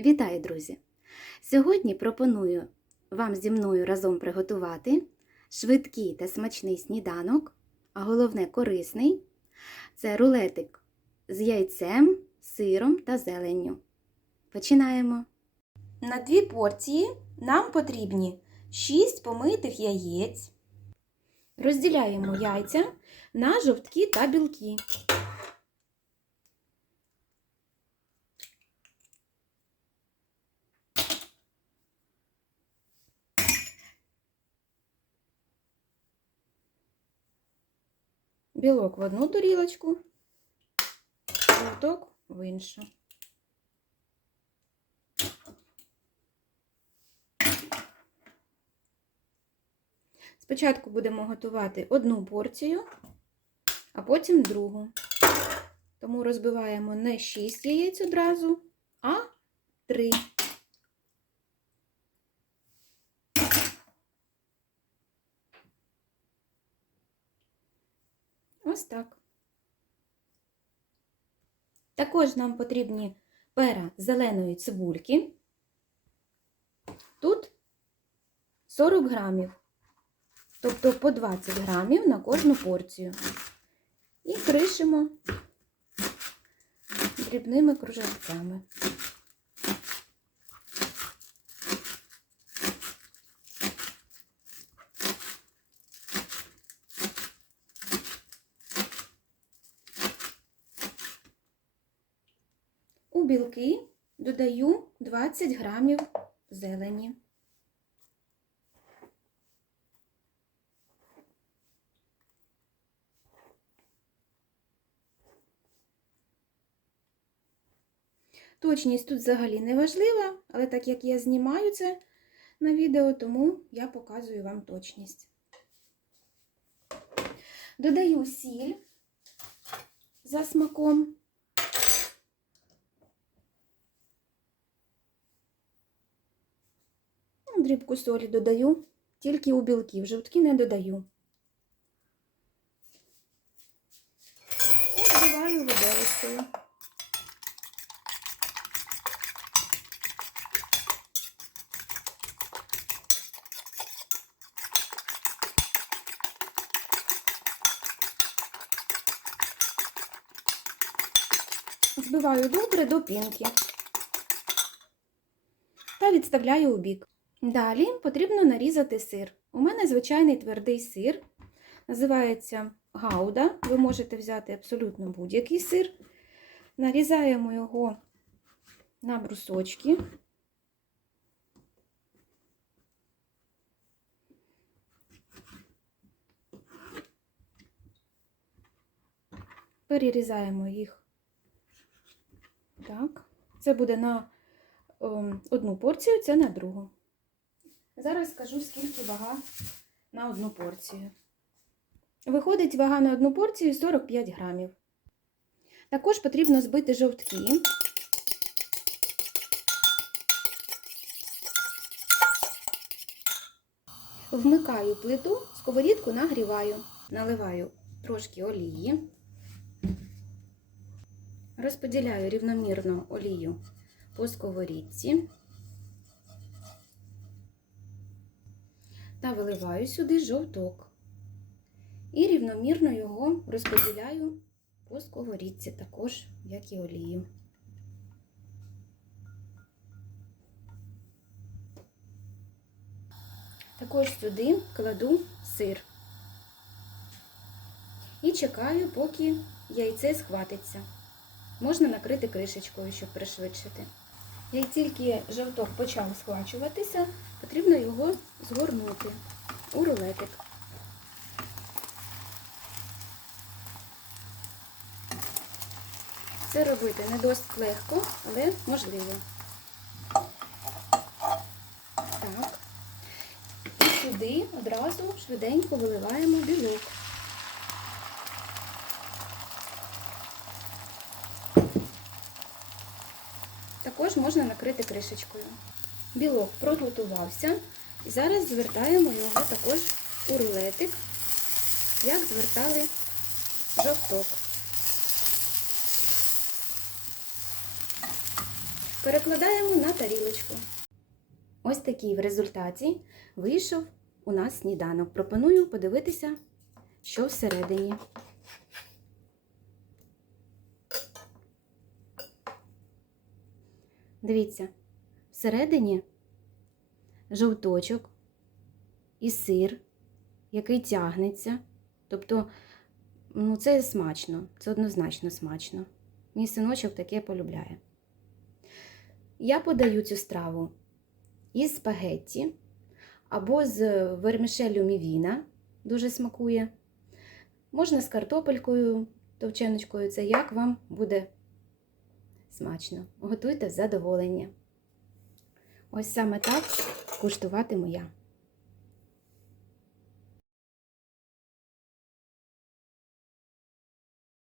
Вітаю, друзі! Сьогодні пропоную вам зі мною разом приготувати швидкий та смачний сніданок, а головне корисний. Це рулетик з яйцем, сиром та зеленню. Починаємо. На дві порції нам потрібні 6 помитих яєць. Розділяємо яйця на жовтки та білки. Білок в одну тарілочку, жовток в іншу. Спочатку будемо готувати одну порцію, а потім другу. Тому розбиваємо не 6 яєць одразу, а 3. Ось так. Також нам потрібні пера зеленої цибульки. Тут 40 грамів тобто по 20 грамів на кожну порцію. І кришимо дрібними кружечками. Білки додаю 20 грамів зелені. Точність тут взагалі не важлива, але так як я знімаю це на відео, тому я показую вам точність. Додаю сіль за смаком. Дрібку солі додаю, тільки у білки, в жовтки не додаю. І збиваю виделочкою. Збиваю добре до пінки та відставляю у бік. Далі потрібно нарізати сир. У мене звичайний твердий сир, називається гауда. Ви можете взяти абсолютно будь-який сир. Нарізаємо його на брусочки. Перерізаємо їх так, це буде на ем, одну порцію, це на другу. Зараз скажу, скільки вага на одну порцію. Виходить вага на одну порцію 45 грамів. Також потрібно збити жовтки. Вмикаю плиту, сковорідку нагріваю, наливаю трошки олії. Розподіляю рівномірно олію по сковорідці та виливаю сюди жовток. І рівномірно його розподіляю по сковорідці, також, як і олію. Також сюди кладу сир і чекаю, поки яйце схватиться. Можна накрити кришечкою, щоб пришвидшити. Як тільки жовток почав схвачуватися, потрібно його згорнути у рулетик. Це робити не досить легко, але можливо. Так. І сюди одразу швиденько виливаємо білок. Можна накрити кришечкою. Білок приготувався. І зараз звертаємо його також у рулетик, як звертали жовток. Перекладаємо на тарілочку. Ось такий в результаті вийшов у нас сніданок. Пропоную подивитися, що всередині. Дивіться, всередині жовточок і сир, який тягнеться. Тобто, ну, це смачно, це однозначно смачно. Мій синочок таке полюбляє. Я подаю цю страву із спагетті або з вермішеллю мівіна, дуже смакує. Можна з картопелькою, товченочкою, це як вам буде смачно. Готуйте з задоволення. Ось саме так куштуватиму я.